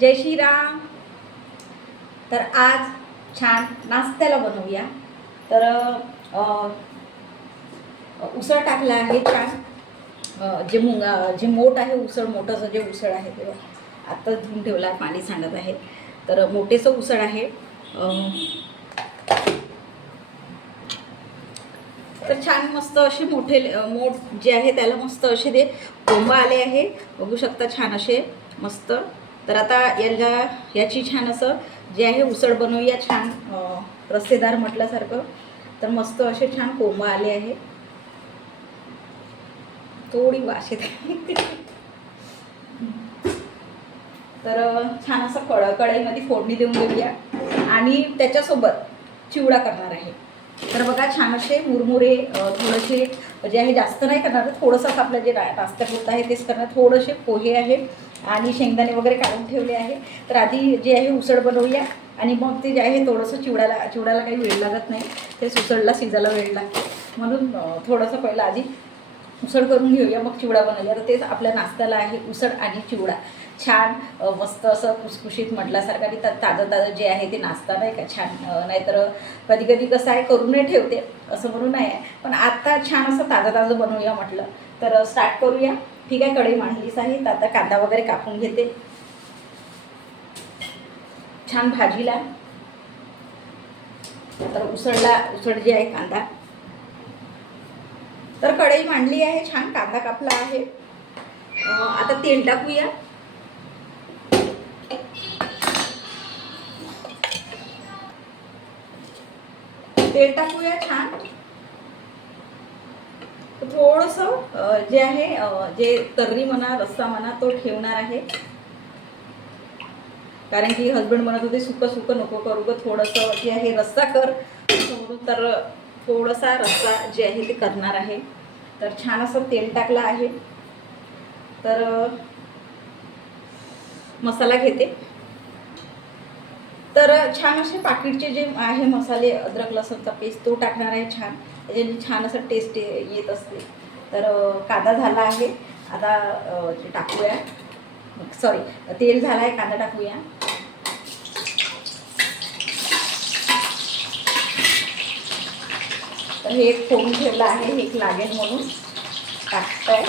जय श्रीराम. तर आज छान नाश्त्याला बनवूया. तर उसळ टाकला आहे छान. जे मोठ आहे उसळ, मोठंसं जे उसळ आहे ते आत्ताच धुवून ठेवला आहे, पाणी सांडत आहे. तर मोठेसं उसळ आहे. तर छान मस्त असे मोठ जे आहे त्याला मस्त असे ते कोंबा आले आहे, बघू शकता छान असे मस्त. तर आता याची छान असं जे आहे उसळ बनवूया छान रस्सेदार म्हटल्यासारखं. तर मस्त असे छान कोंबा आले आहे, थोडी वास येत आहे. तर छान असं कढईमध्ये फोडणी देऊन देऊया आणि त्याच्यासोबत चिवडा करणार आहे. तर बघा छान असे मुरमुरे थोडेसे जे आहे, जास्त नाही करणार, थोडंसं आपलं जे नाश्त्यापुरतं आहे तेच करणार. थोडेसे पोहे आहे आणि शेंगदाणे वगैरे काढून ठेवले आहे. तर आधी जे आहे उसळ बनवूया आणि मग ते जे आहे थोडंसं चिवड्याला काही वेळ लागत नाही, तेच उसळला शिजायला वेळ लागतो. म्हणून थोडंसं पहिलं आधी उसळ करून घेऊया, मग चिवडा बनवूया. तर तेच आपल्या नाश्त्याला आहे उसळ आणि चिवडा. छान मस्त असं खुसखुशीत म्हटल्यासारखं. आणि ताजं जे आहे ते नाश्ता नाही का छान. नाहीतर कधी कधी कसं आहे करून नाही ठेवते असं म्हणून नाही आहे, पण आत्ता छान असं ताजं बनवूया म्हटलं. तर स्टार्ट करूया. ठीक आहे, कढई मांडलीच आहे. तर आता कांदा वगैरे कापून घेते छान भाजीला. तर उसळ जे आहे कांदा, तर कढई मांडली आहे, छान कांदा कापला आहे. आता तेल टाकूया. तेल टाकूया छान. थोडंसं जे आहे जे तर्री म्हणा रस्सा म्हणा तो ठेवणार आहे, कारण की हसबंड म्हणत होते सुकं नको करू ग, थोडंसं जे आहे रस्सा कर म्हणून. तर थोडासा रस्सा जे आहे ते करणार आहे. तर छान असं तेल टाकलं आहे. तर मसाला घेते. तर छान असे पाकिटचे जे आहे मसाले, अद्रक लसूणचा पेस्ट तो टाकणार आहे छान, त्याच्याने छान असं टेस्ट येत असते. तर कांदा झाला आहे, आता टाकूया. सॉरी, तेल झालं आहे, कांदा टाकूया. तर हे एक फोडून ठेवलं आहे, हे एक लागेल म्हणून टाकतंय.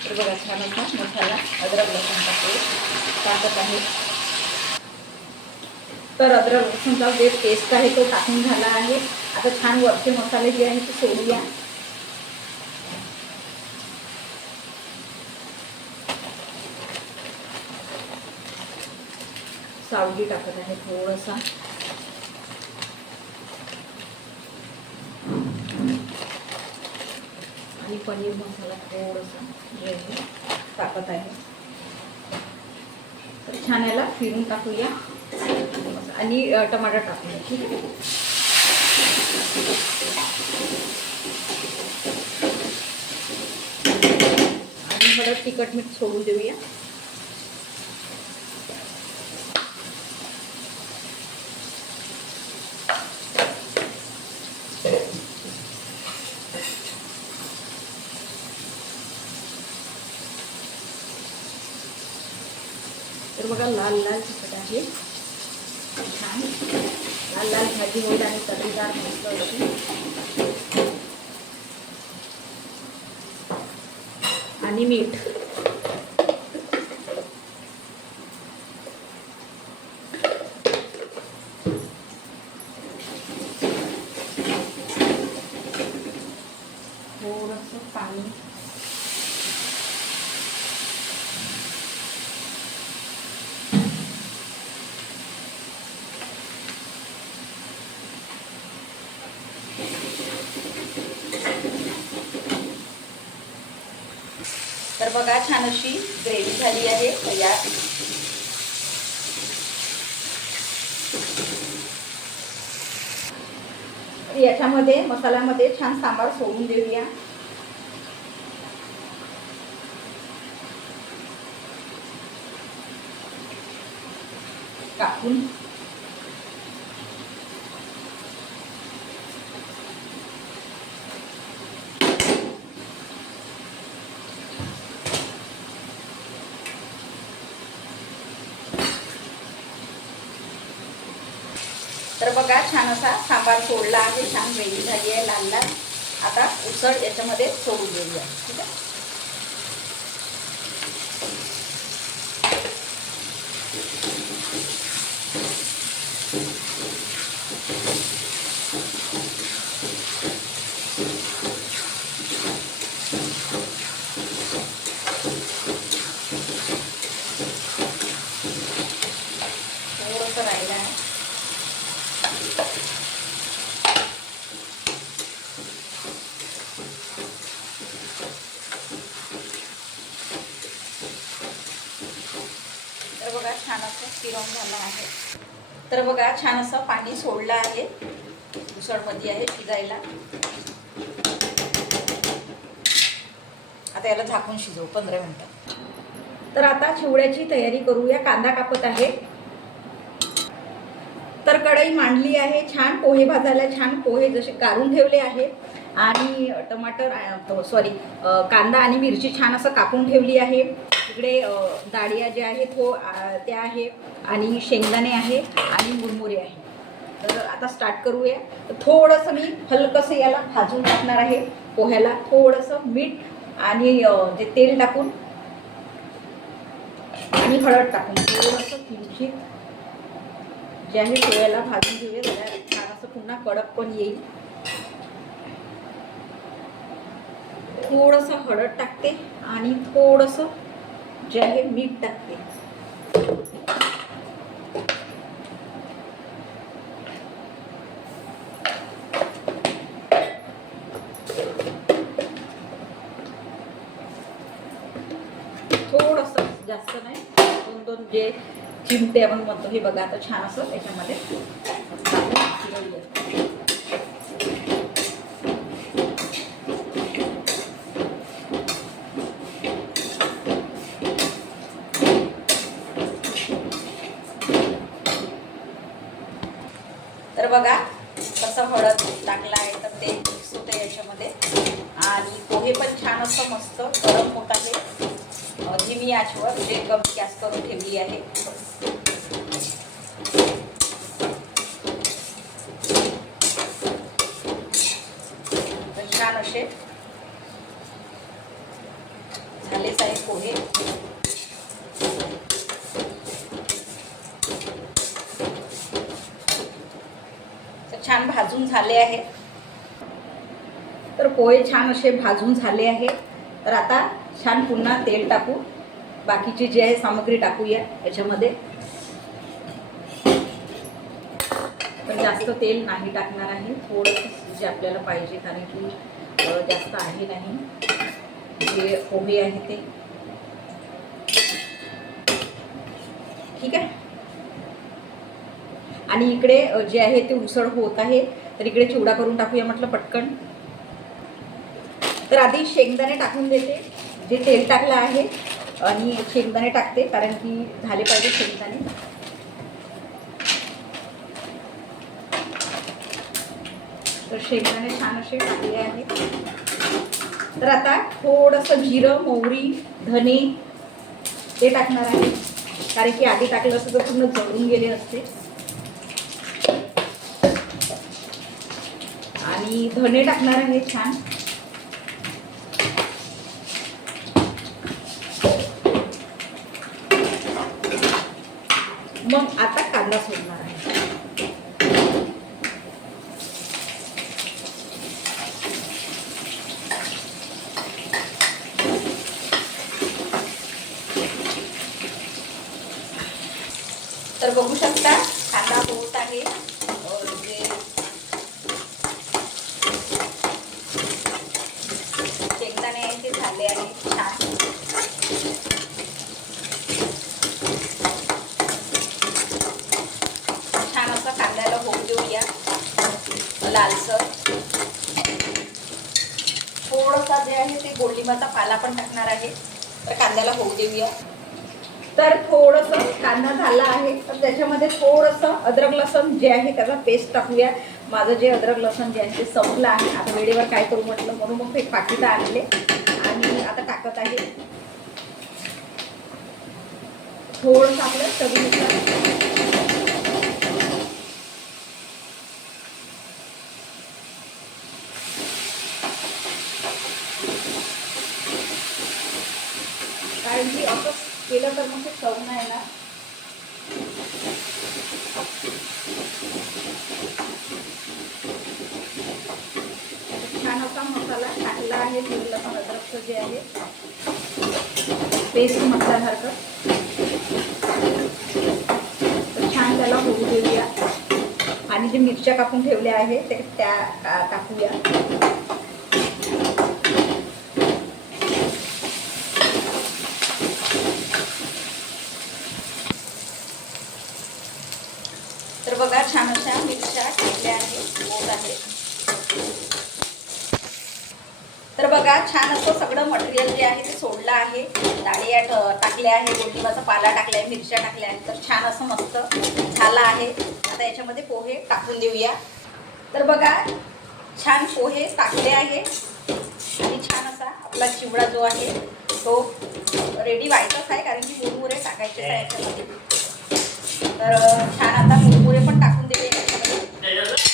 तर बघा छान असा मसाला अद्रक लसूणचा पेस्ट टाकत आहे. तर अद्रक लसूणचा जे पेस्ट आहे तो टाकून झाला आहे. आता छान वरचे मसाले जे आहे ते सोडूया. सावली टाकत आहे थोडासा. आणि पनीर मसाला थोडासा जे आहे टाकत आहे. तर छान याला फिरून टाकूया आणि टमाटर टाकूया. ठीक आहे, आणि थोडं तिखट मीठ सोडून देऊया. तर बघा लाल तिखट आहे, छान लाल भाजी होईल आणि तर्रीदार मस्त अशी. आणि मीठ. थोडंसं पाणी. तर बघा छान अशी ग्रेव्ही झाली आहे तयार. याच्यामध्ये मसाल्यामध्ये छान सांबार सोडून देऊया. कापून तर बघा छान असा सांबार सोडला आहे, छान ग्रेव्ही झाली आहे लाल लाल. आता उसळ याच्यामध्ये सोडून देऊया. ठीक आहे. थोडंसं राहिलं आहे. तर बघा छान असं फिरवून झालं आहे. तर बघा छान असं पाणी सोडलं आहे, उसळमध्ये आहे शिजायला. आता याला झाकून शिजवू 15 मिनिटं. तर आता चिवड्याची तयारी करूया. कांदा कापत आहे. तर कढई मांडली आहे, छान पोहे भाजायला. छान पोहे जसे काढून ठेवले आहे आणि टमाटर कांदा आणि मिरची छान असं कापून ठेवली आहे. इकडे डाळिया जे आहे त्या आहे आणि शेंगदाणे आहे आणि मुरमुरे आहे. तर आता स्टार्ट करूया. थोडंसं मी हलकंसं याला भाजून टाकणार आहे पोह्याला. थोडंसं मीठ आणि ते तेल टाकून आणि हळद टाकून थोडंसं किंचित जे आहे पोह्याला भाजून घेऊया. छान असं पुन्हा कडक पण येईल. थोडंसं हळद टाकते आणि थोडंसं जे आहे मीठ टाकते. थोडंसं, जास्त नाही, 2-2 जे चिमटे आपण म्हणतो हे बघा. आता छान असं त्याच्यामध्ये तर बघा कसं हळद टाकलं आहे तर ते मिक्स होतं याच्यामध्ये. आणि पोहे पण छान असं मस्त गरम होत आहे. धीमी आचवर जे कमी गॅस करून ठेवली आहे. तर छान असे झालेच आहे पोहे. छान भाजून झाले आहे. तर पोहे छान असे भाजून झाले आहे. तर आता छान पुन्हा तेल टाकू, बाकीची जी आहे सामग्री टाकूया याच्यामध्ये. पण जास्त तेल नाही टाकणार आहे, थोडंसं जे आपल्याला पाहिजे, कारण की जास्त आहे नाही जे पोहे आहे ते. ठीक आहे. आणि इकडे जे आहे ते उसळ होत आहे, तर इकडे चिवडा करून टाकूया म्हटलं पटकन. तर आधी शेंगदाणे टाकून देते. जे तेल टाकलं आहे आणि शेंगदाणे टाकते, कारण की झाले पाहिजे शेंगदाणे. तर शेंगदाणे छान असे टाकले आहे. तर आता थोडंसं जिरं, मोहरी, धने ते टाकणार आहे, कारण की आधी टाकलं असतं तर पूर्ण जळून गेले असते. आणि धने टाकणार आहे छान. मग आता कांदा सोडणार आहे. तर बघू शकता कांदा होत आहे. जे शेंगदाणे आहे ते झाले आहे छान. छान असं कांद्याला होऊ देऊया लालसर. थोडंसं जे आहे ते गोडलिंबाचा पाला पण टाकणार आहे. तर कांद्याला होऊ देऊया. तर थोडंसं कांदा झाला आहे, तर त्याच्यामध्ये थोडंसं अद्रक लसूण जे आहे त्याचा पेस्ट टाकूया. माझं जे अद्रक लसूण जे आहे ते संपलं आहे. आता वेळेवर काय करू म्हटलं म्हणून मग एक पाकिट आणले आणि आता टाकत आहे. थोडंसं आपलं चवीनुसार केलं तर मग ते चव नाही ना. छान असा मसाला टाकला आहे. लसूण अद्रकचं जे आहे पेस्ट मसाल्यासारखं. तर छान त्याला होऊ देऊया. आणि जे मिरच्या कापून ठेवल्या आहे ते त्या टाकूया. तर बघा छान अशा मिरच्या टाकल्या आहेत, होत आहे. तर बघा छान असं सगळं मटेरियल जे आहे ते सोडलं आहे. डाळी टाकल्या आहे, गोडलिंबाचा पाला टाकला आहे, मिरच्या टाकल्या आहेत. तर छान असं मस्त झालं आहे. आता याच्यामध्ये पोहे टाकून देऊया. तर बघा छान पोहे टाकले आहे आणि छान असा आपला चिवडा जो आहे तो रेडी व्हायचाच आहे, कारण की मुरमुरे टाकायचे आहे याच्यामध्ये. तर छान आता मुरमुरे पण टाकून दिले याच्यामध्ये.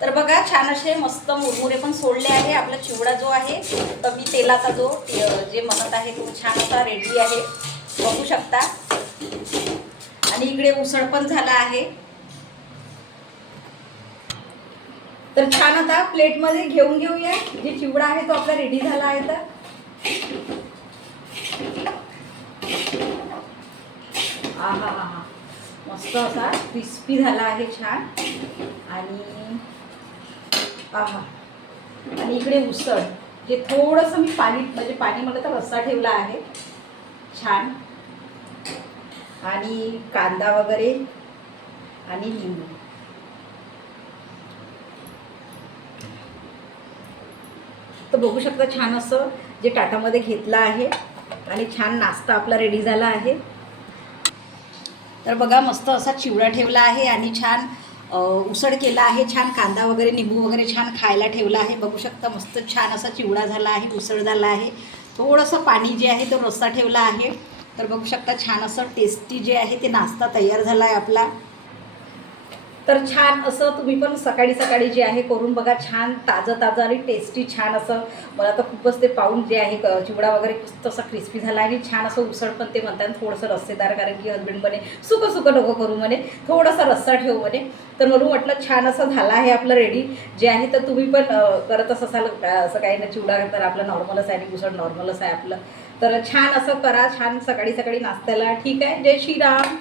तर बघा छान असे मस्त मुरमुरे पण सोडले आहे. आपला चिवडा जो आहे तर मी तेलाचा जो जे म्हणत आहे तो छान असा रेडी आहे, बघू शकता. आणि इकडे उसळ पण झाला आहे. तर छान आता प्लेटमध्ये घेऊन घेऊया. जे चिवडा आहे तो आपला रेडी झाला आहे. तर आहा हा हा मस्त असा क्रिस्पी झाला आहे छान. आणि आहा, आणि इकडे उसळ जे थोडंसं मी पाणी म्हणजे पाणी मला तर रस्सा ठेवला आहे छान. आणि कांदा वगैरे आणि लिंबू. तर बघू शकता छान असं जे ताटामध्ये घेतलं आहे. आणि छान नाश्ता आपला रेडी झाला आहे. तर बघा मस्त असा चिवडा ठेवला आहे आणि छान उसळ केला आहे. छान कांदा वगैरे निंबू वगैरे छान खायला ठेवला आहे. बघू शकता मस्त छान असा चिवडा झाला आहे, उसळ झाला आहे. थोडंसं पाणी जे आहे तो रस्सा ठेवला आहे. तर बघू शकता छान असं टेस्टी जे आहे ते नाश्ता तयार झाला आहे आपला. तर छान असं तुम्ही पण सकाळी सकाळी जे आहे करून बघा. छान ताजं ताजं आणि टेस्टी छान असं. मला तर खूपच ते पाहून जे आहे चिवडा वगैरे तसा क्रिस्पी झाला आणि छान असं उसळ पण ते म्हणतात थोडंसं रस्सेदार, कारण की हसबंड म्हणे सुकं सुकं नको करू म्हणे, थोडासा रस्सा ठेवू म्हणे. तर म्हणून म्हटलं छान असं झालं आहे आपलं रेडी जे आहे. तर तुम्ही पण करतच असाल असं काही ना. चिवडा तर आपलं नॉर्मलच आहे आणि उसळ नॉर्मलच आहे आपलं. तर छान असं करा, छान सकाळी सकाळी नाश्त्याला. ठीक आहे, जय श्रीराम.